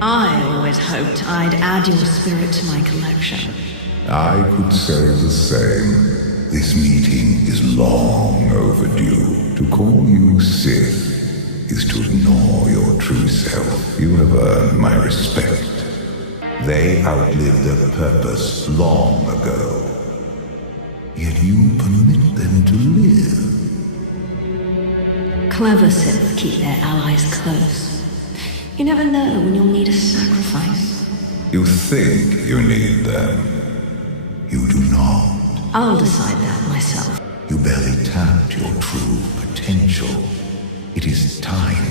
I always hoped I'd add your spirit to my collection. I could say the same. This meeting is long overdue. To call you Sith is to ignore your true self. You have earned my respect. They outlived their purpose long ago. Yet you permit them to live. Clever Sith keep their allies close. You never know when you'll need a sacrifice. You think you need them. You do not. I'll decide that myself. You barely tapped your true potential. It is time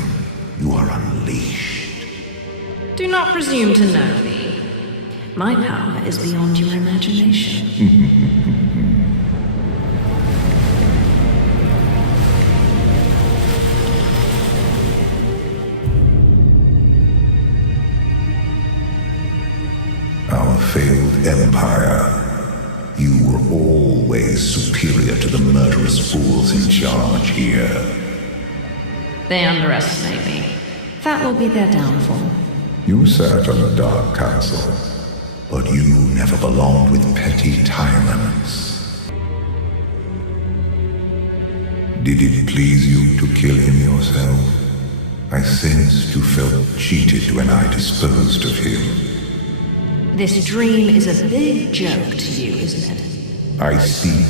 you are unleashed. Do not presume to know me. My power is beyond your imagination. Our failed empire. You were always superior to the murderous fools in charge here. They underestimate me. That will be their downfall. You sat on the Dark Council, but you never belonged with petty tyrants. Did it please you to kill him yourself? I sensed you felt cheated when I disposed of him. This dream is a big joke to you, isn't it? I seek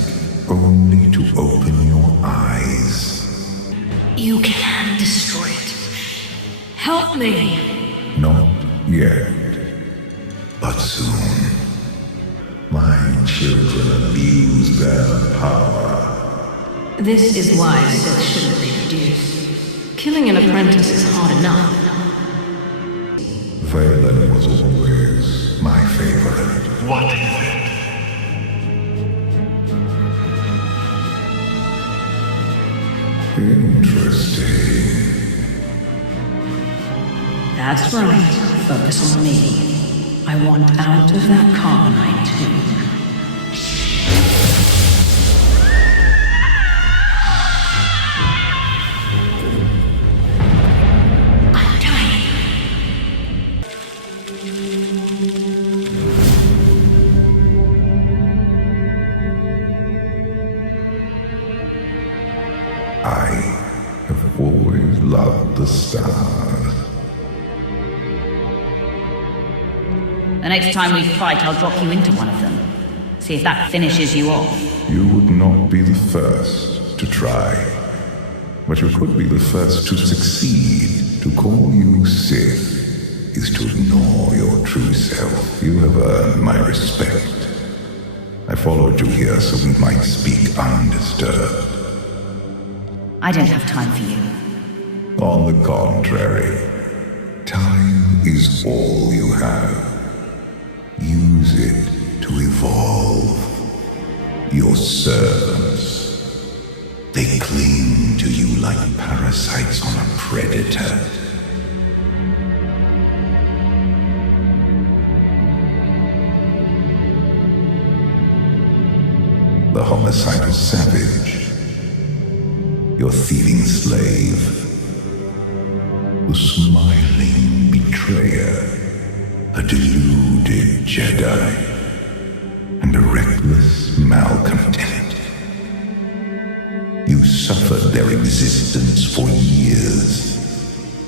only to open your eyes. You can destroy it. Help me. Not yet, but soon. My children abuse their power. This is why Sith shouldn't be reduced. Killing an apprentice is hard enough. Valen was always my favorite. What is it? Interesting. That's right. Focus on me. I want out of that carbonite too. I have always loved the stars. The next time we fight, I'll drop you into one of them. See if that finishes you off. You would not be the first to try. But you could be the first to succeed. To call you Sith is to ignore your true self. You have earned my respect. I followed you here so we might speak undisturbed. I don't have time for you. On the contrary, time is all you have. Use it to evolve. Your servants, they cling to you like parasites on a predator. The homicidal savage, your thieving slave, the smiling betrayer, a deluded Jedi, and a reckless malcontent. You suffered their existence for years,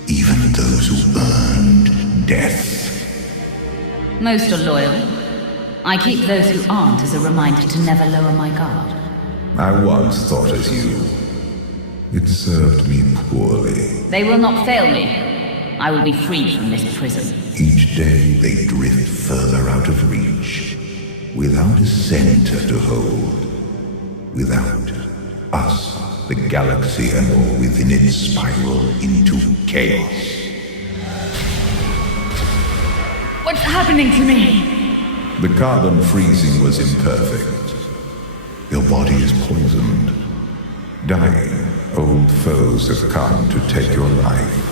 even those who earned death. Most are loyal. I keep those who aren't as a reminder to never lower my guard. I once thought as you. It served me poorly. They will not fail me. I will be freed from this prison. Each day they drift further out of reach, without a center to hold, without us, the galaxy and all within it spiral into chaos. What's happening to me? The carbon freezing was imperfect. Your body is poisoned. Dying, old foes have come to take your life.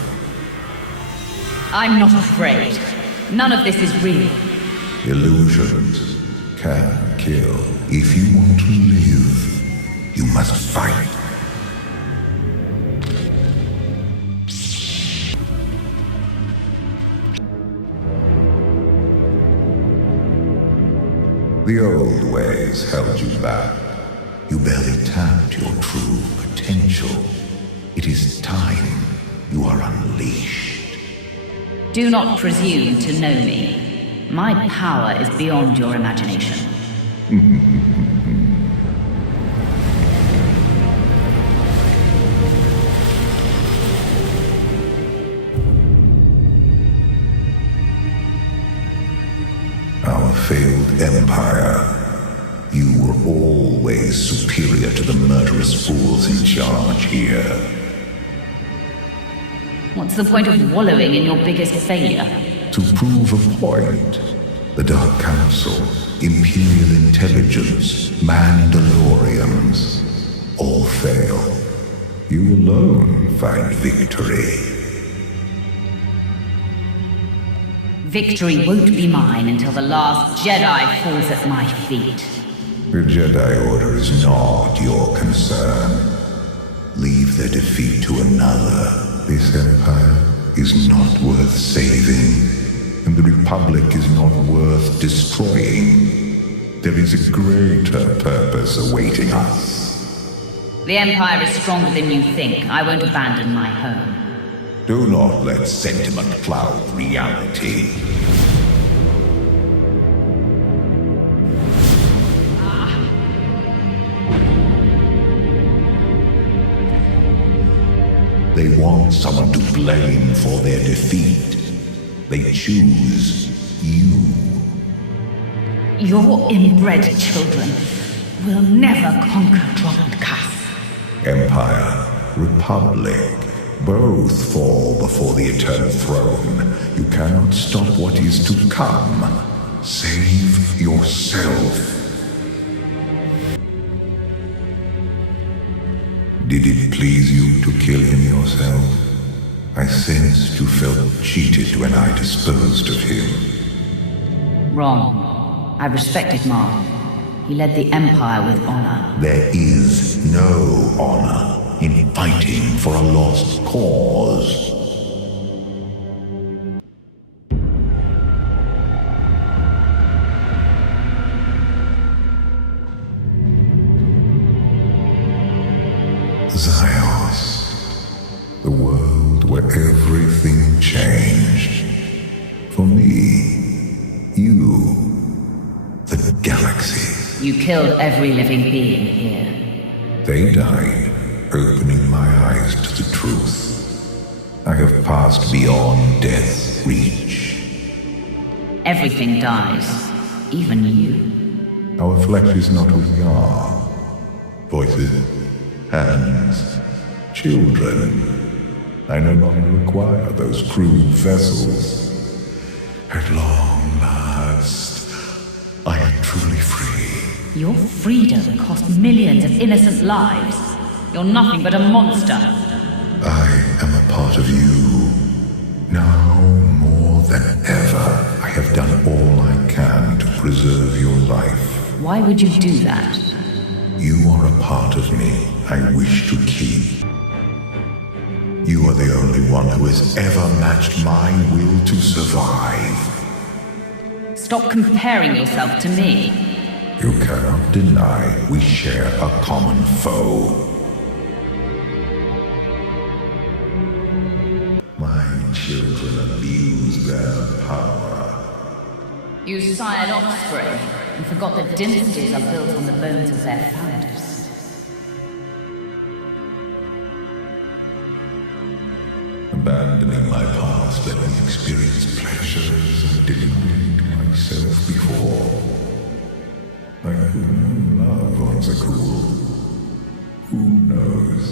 I'm not afraid. None of this is real. Illusions can kill. If you want to live, you must fight. The old ways held you back. You barely tapped your true potential. It is time you are unleashed. Do not presume to know me. My power is beyond your imagination. Our failed empire. You were always superior to the murderous fools in charge here. What's the point of wallowing in your biggest failure? To prove a point, the Dark Council, Imperial Intelligence, Mandalorians, all fail. You alone find victory. Victory won't be mine until the last Jedi falls at my feet. The Jedi Order is not your concern. Leave their defeat to another. This empire is not worth saving, and the Republic is not worth destroying. There is a greater purpose awaiting us. The Empire is stronger than you think. I won't abandon my home. Do not let sentiment cloud reality. They want someone to blame for their defeat. They choose you. Your inbred children will never conquer Drogant Cass. Empire, Republic, both fall before the eternal throne. You cannot stop what is to come. Save yourself. Did it please you to kill him yourself? I sensed you felt cheated when I disposed of him. Wrong. I respected Mark. He led the Empire with honor. There is no honor in fighting for a lost cause. Zios, the world where everything changed. For me, you, the galaxy. You killed every living being here. They died, opening my eyes to the truth. I have passed beyond death's reach. Everything dies, even you. Our flesh is not who we are. Voices, hands, children. I no longer require those crude vessels. At long last, I am truly free. Your freedom cost millions of innocent lives. You're nothing but a monster. I am a part of you. Now more than ever, I have done all I can to preserve your life. Why would you do that? You are a part of me I wish to keep. You are the only one who has ever matched my will to survive. Stop comparing yourself to me. You cannot deny we share a common foe. My children abuse their power. You sired offspring and forgot that dynasties are built on the bones of their founders. Abandoning my past, let me experience pleasures I denied myself before. I could love once a cool. Who knows?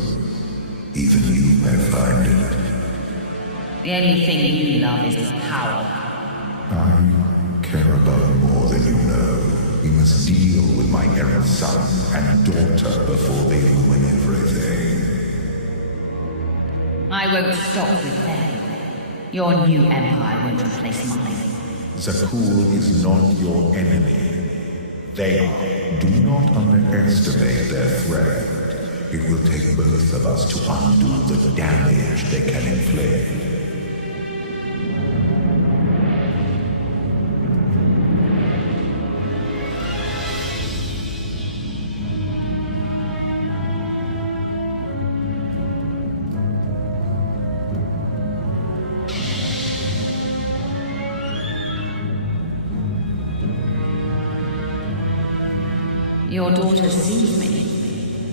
Even you may find it. The only thing you love is power. I care about more than you know. We must deal with my errant son and daughter before they ruin everything. I won't stop with them. Your new empire won't replace mine. Zakul is not your enemy. They are. Do not underestimate their threat. It will take both of us to undo the damage they can inflict. Your daughter sees me.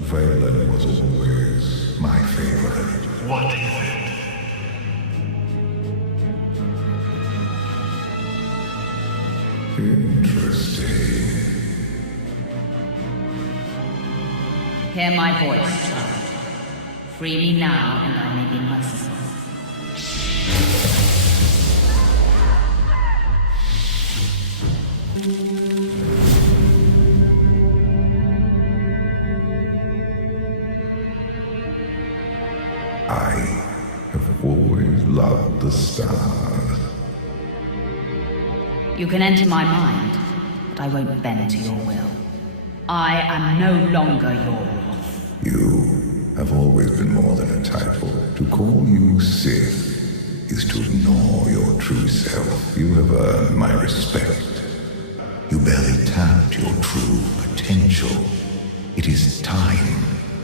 Valen was always my favorite. What is it? Interesting. Hear my voice, child. Free me now, and I may be merciful. I have always loved the stars. You can enter my mind, but I won't bend to your will. I am no longer your wolf. You have always been more than a title. To call you Sith is to ignore your true self. You have earned my respect. You barely tapped your true potential. It is time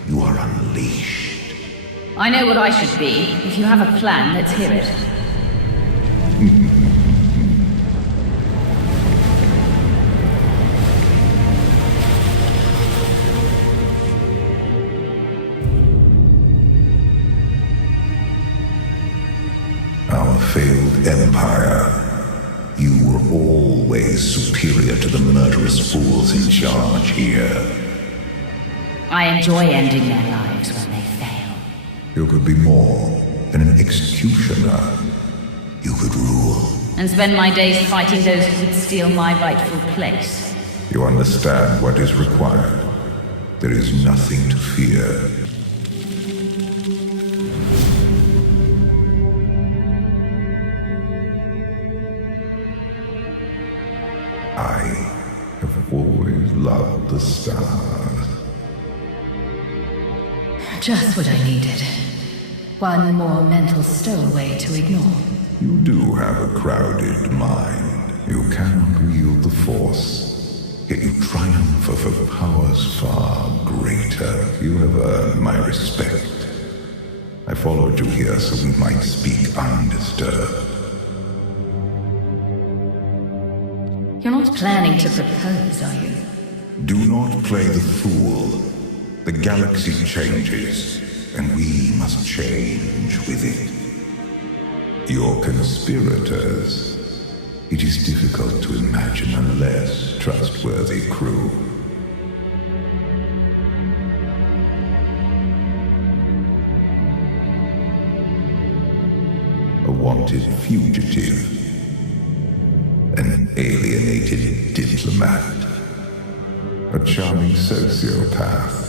you are unleashed. I know what I should be. If you have a plan, let's hear it. Our failed empire. You were always superior to the murderous fools in charge here. I enjoy ending their lives when they fail. You could be more than an executioner. You could rule. And spend my days fighting those who would steal my rightful place. You understand what is required. There is nothing to fear. I have always loved the stars. Just what I needed. One more mental stowaway to ignore. You do have a crowded mind. You cannot wield the Force, yet you triumph over powers far greater. You have earned my respect. I followed you here so we might speak undisturbed. You're not planning to propose, are you? Do not play the fool. The galaxy changes, and we must change with it. Your conspirators. It is difficult to imagine a less trustworthy crew. A wanted fugitive. An alienated diplomat. A charming sociopath.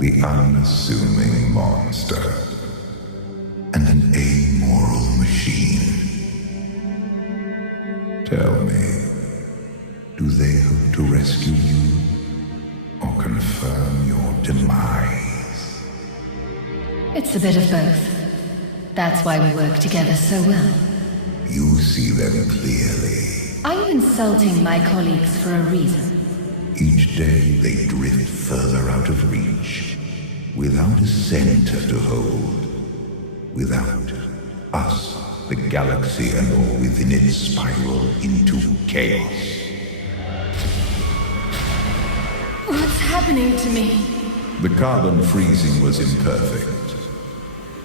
The unassuming monster. And an amoral machine. Tell me, do they hope to rescue you or confirm your demise? It's a bit of both. That's why we work together so well. You see them clearly. Are you insulting my colleagues for a reason? Each day they drift further out of reach, without a center to hold, without us, the galaxy and all within it spiral into chaos. What's happening to me? The carbon freezing was imperfect.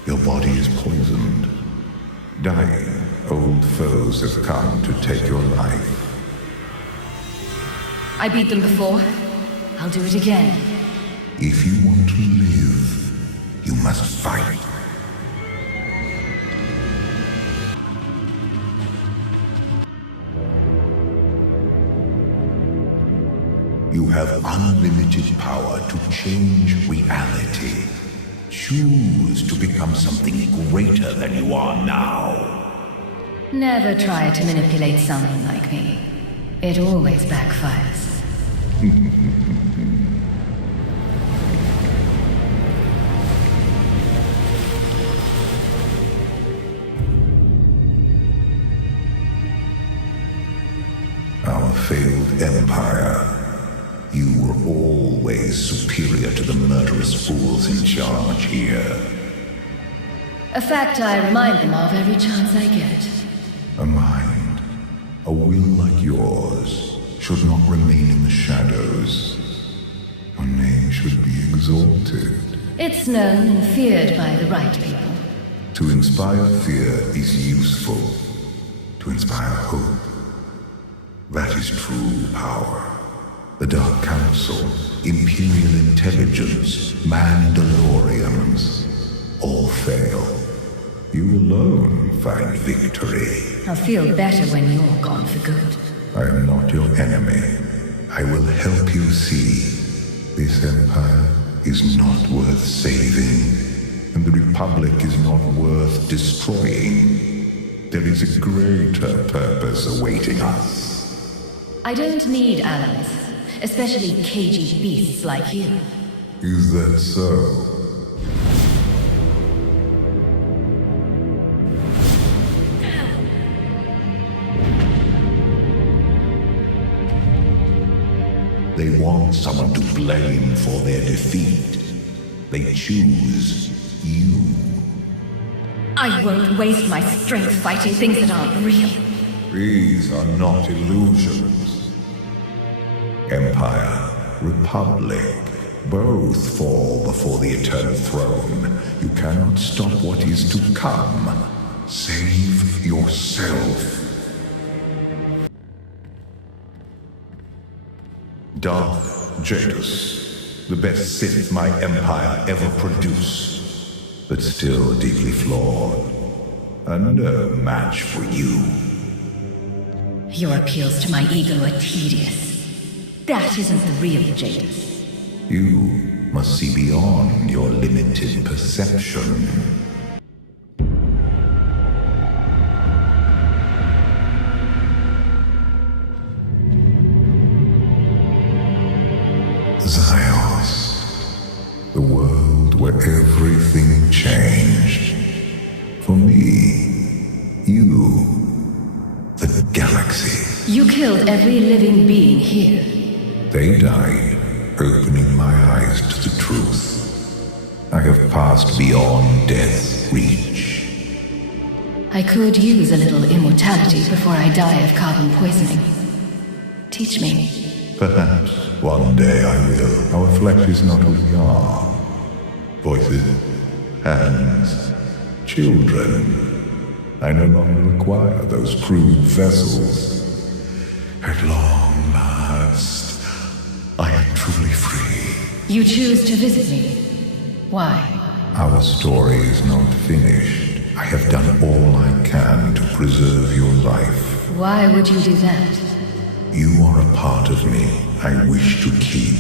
Your body is poisoned. Dying, old foes have come to take your life. I beat them before. I'll do it again. If you want to live, you must fight. You have unlimited power to change reality. Choose to become something greater than you are now. Never try to manipulate someone like me. It always backfires. Our failed empire. You were always superior to the murderous fools in charge here. A fact I remind them of every chance I get. A mind, a will like yours, should not remain in the shadows. Your name should be exalted. It's known and feared by the right people. To inspire fear is useful. To inspire hope, that is true power. The Dark Council, Imperial Intelligence, Mandalorians, all fail. You alone find victory. I'll feel better when you're gone for good. I am not your enemy. I will help you see. This empire is not worth saving, and the Republic is not worth destroying. There is a greater purpose awaiting us. I don't need allies, especially cagey beasts like you. Is that so? They want someone to blame for their defeat. They choose you. I won't waste my strength fighting things that aren't real. These are not illusions. Empire, Republic, both fall before the Eternal Throne. You cannot stop what is to come. Save yourself. Darth Jadus, the best Sith my empire ever produced, but still deeply flawed, and no match for you. Your appeals to my ego are tedious. That isn't the real Jadus. You must see beyond your limited perception. Zios, the world where everything changed. For me, you, the galaxy. You killed every living being here. They died, opening my eyes to the truth. I have passed beyond death's reach. I could use a little immortality before I die of carbon poisoning. Teach me. Perhaps one day I will. Our flesh is not who we are. Voices, hands, children. I no longer require those crude vessels. At long last, I am truly free. You choose to visit me. Why? Our story is not finished. I have done all I can to preserve your life. Why would you do that? You are a part of me I wish to keep.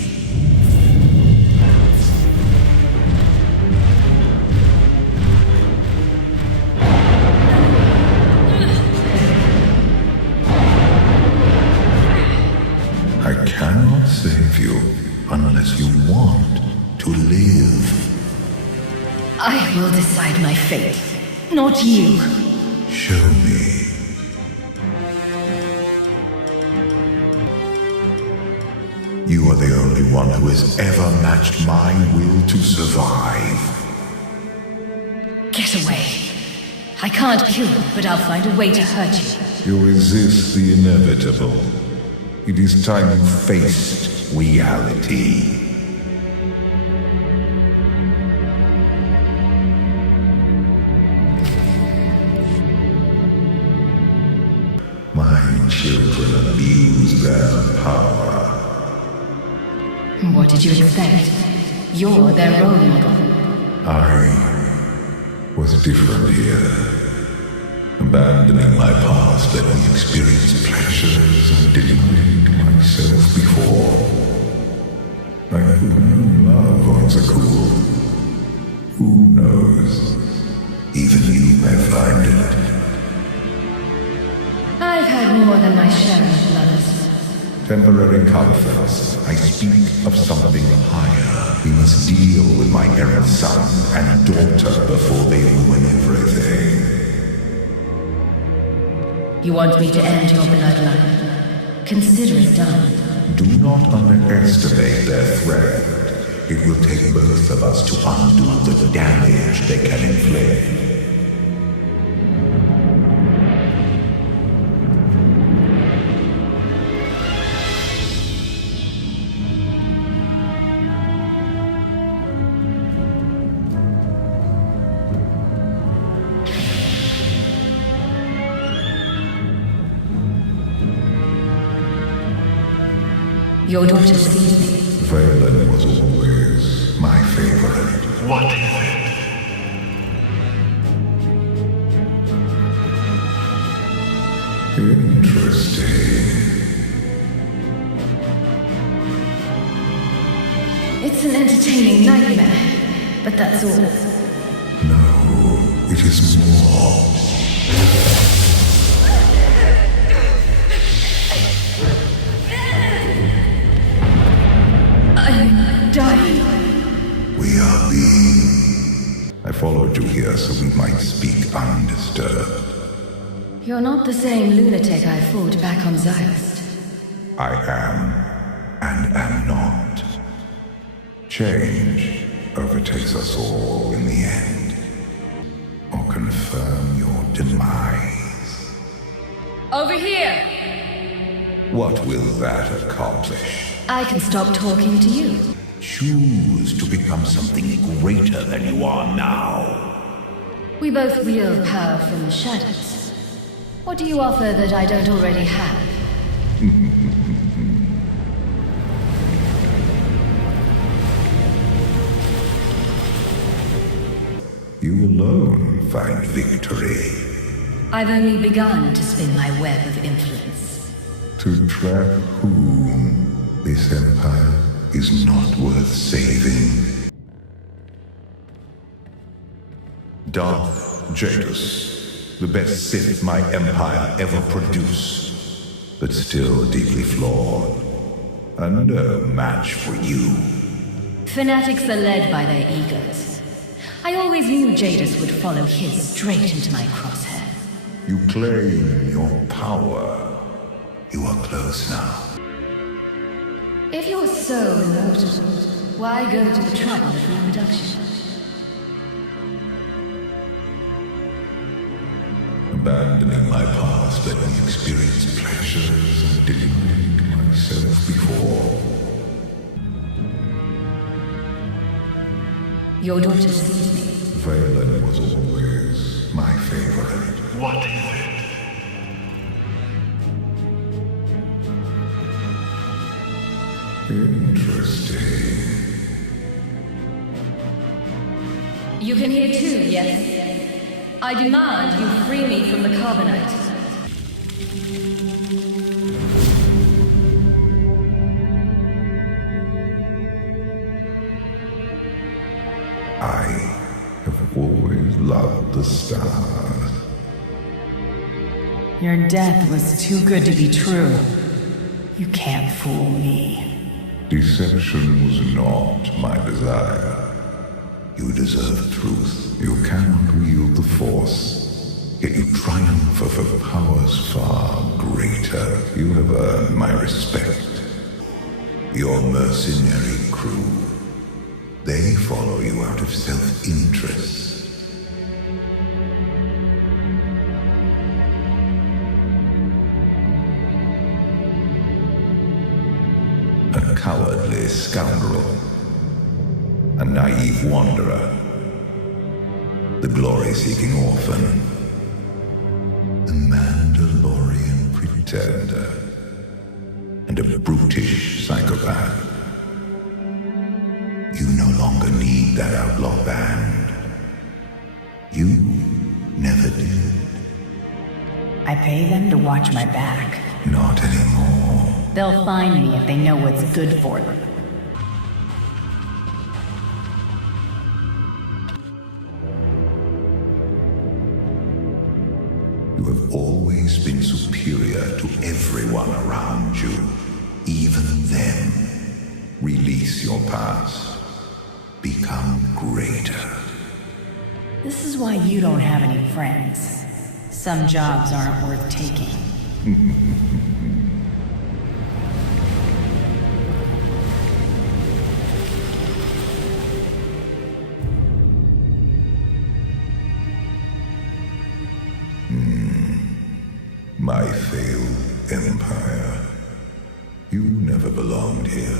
I cannot save you unless you want to live. I will decide my fate, not you. Show me. You are the only one who has ever matched my will to survive. Get away. I can't kill you, but I'll find a way to hurt you. You resist the inevitable. It is time you faced reality. My children abuse their power. What did you expect? You're their role model. I was different here. Abandoning my past let me experience pleasures I denied myself before. I have known love on Zakul. Who knows? Even you may find it. I've had more than my share of lovers. Temporary comforts. I speak of something higher. We must deal with my errant son and daughter before they ruin everything. You want me to end your bloodline? Consider it done. Do not underestimate their threat. It will take both of us to undo the damage they can inflict. Your daughter sees me. Valen was always my favorite. What is it? Interesting. It's an entertaining nightmare, but that's all. No, it is more. I'm dying. We are being. I followed you here so we might speak undisturbed. You're not the same lunatic I fought back on Ziost. I am and am not. Change overtakes us all in the end, or confirm your demise. Over here! What will that accomplish? I can stop talking to you. Choose to become something greater than you are now. We both wield power from the shadows. What do you offer that I don't already have? You alone find victory. I've only begun to spin my web of influence. To trap whom? This empire is not worth saving. Darth Jadus, the best Sith my empire ever produced, but still deeply flawed, and no match for you. Fanatics are led by their egos. I always knew Jadus would follow his straight into my crosshair. You claim your power. You are close now. If you're so immortal, why go to the trouble of reproduction? Abandoning my past, let me experience pleasures I denied myself before. Your daughter sees me. Valen was always my favorite. What is it? Interesting. You can hear too, yes? I demand you free me from the carbonite. I have always loved the stars. Your death was too good to be true. You can't fool me. Deception was not my desire. You deserve truth. You cannot wield the Force, yet you triumph over powers far greater. You have earned my respect. Your mercenary crew, they follow you out of self-interest. A cowardly scoundrel. A naive wanderer. The glory-seeking orphan. The Mandalorian pretender. And a brutish psychopath. You no longer need that outlaw band. You never did. I pay them to watch my back. Not anymore. They'll find me if they know what's good for them. You have always been superior to everyone around you. Even then, release your past. Become greater. This is why you don't have any friends. Some jobs aren't worth taking. My failed empire. You never belonged here,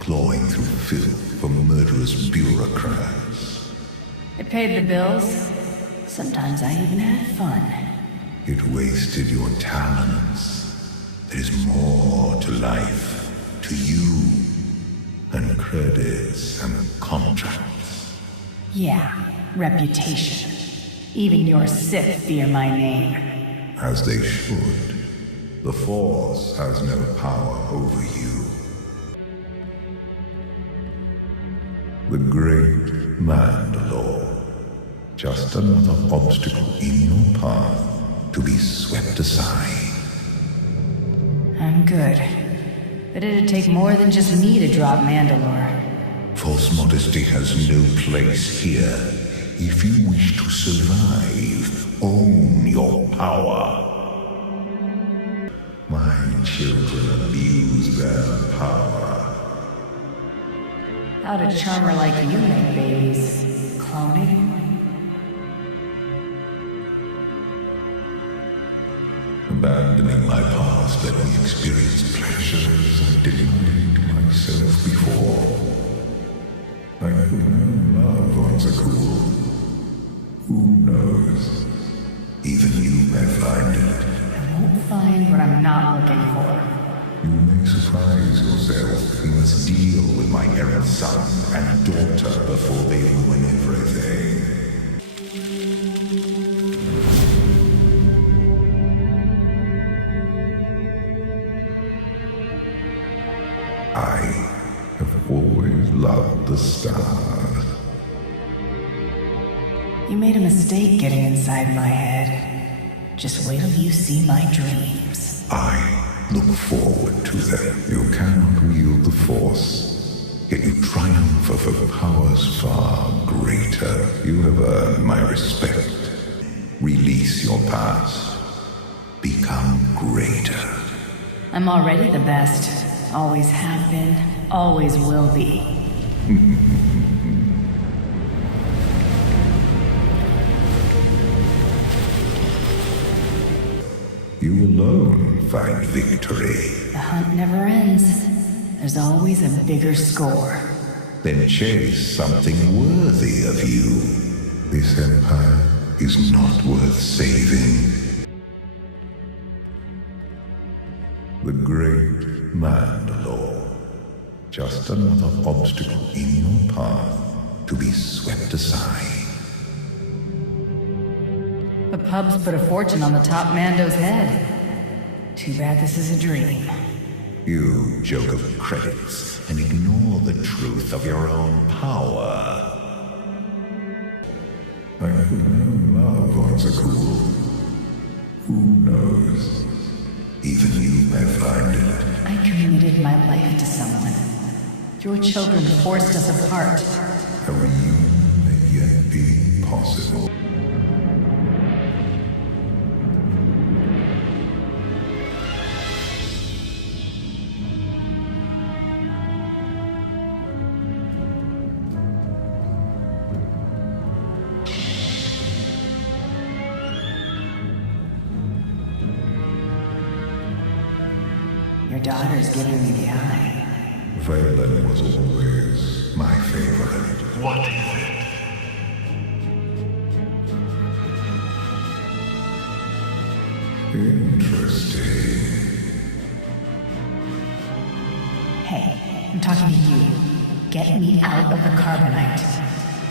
clawing through filth for murderous bureaucrats. It paid the bills. Sometimes I even had fun. It wasted your talents. There is more to life, to to you, and credits and contracts. Yeah, reputation. Even your Sith fear my name. As they should. The Force has no power over you. The great Mandalore. Just another obstacle in your path to be swept aside. I'm good. But it'd take more than just me to drop Mandalore. False modesty has no place here. If you wish to survive, own your power. My children abuse their power. How'd a charmer like you make babies? Cloning? Abandoning my past, let me experience pleasures I denied myself before. I could love once a cool. Who knows? Even you may find it. I won't find what I'm not looking for. You may surprise yourself. You must deal with my errant son and daughter before they ruin everything. I have always loved the stars. You made a mistake getting inside my head. Just wait till you see my dreams. I look forward to them. You cannot wield the Force, yet you triumph over powers far greater. You have earned my respect. Release your past. Become greater. I'm already the best. Always have been, always will be. You alone find victory. The hunt never ends. There's always a bigger score. Then chase something worthy of you. This empire is not worth saving. The great Mandalore. Just another obstacle in your path to be swept aside. The pubs put a fortune on the top Mando's head. Too bad this is a dream. You joke of credits and ignore the truth of your own power. I could love once a cool. Who knows? Even you may find it. I committed my life to someone. Your children forced us apart. A reunion may yet be possible. Your daughter's giving me the eye. Valen was always my favorite. What is it? Interesting. Hey, I'm talking to you. Get me out of the carbonite.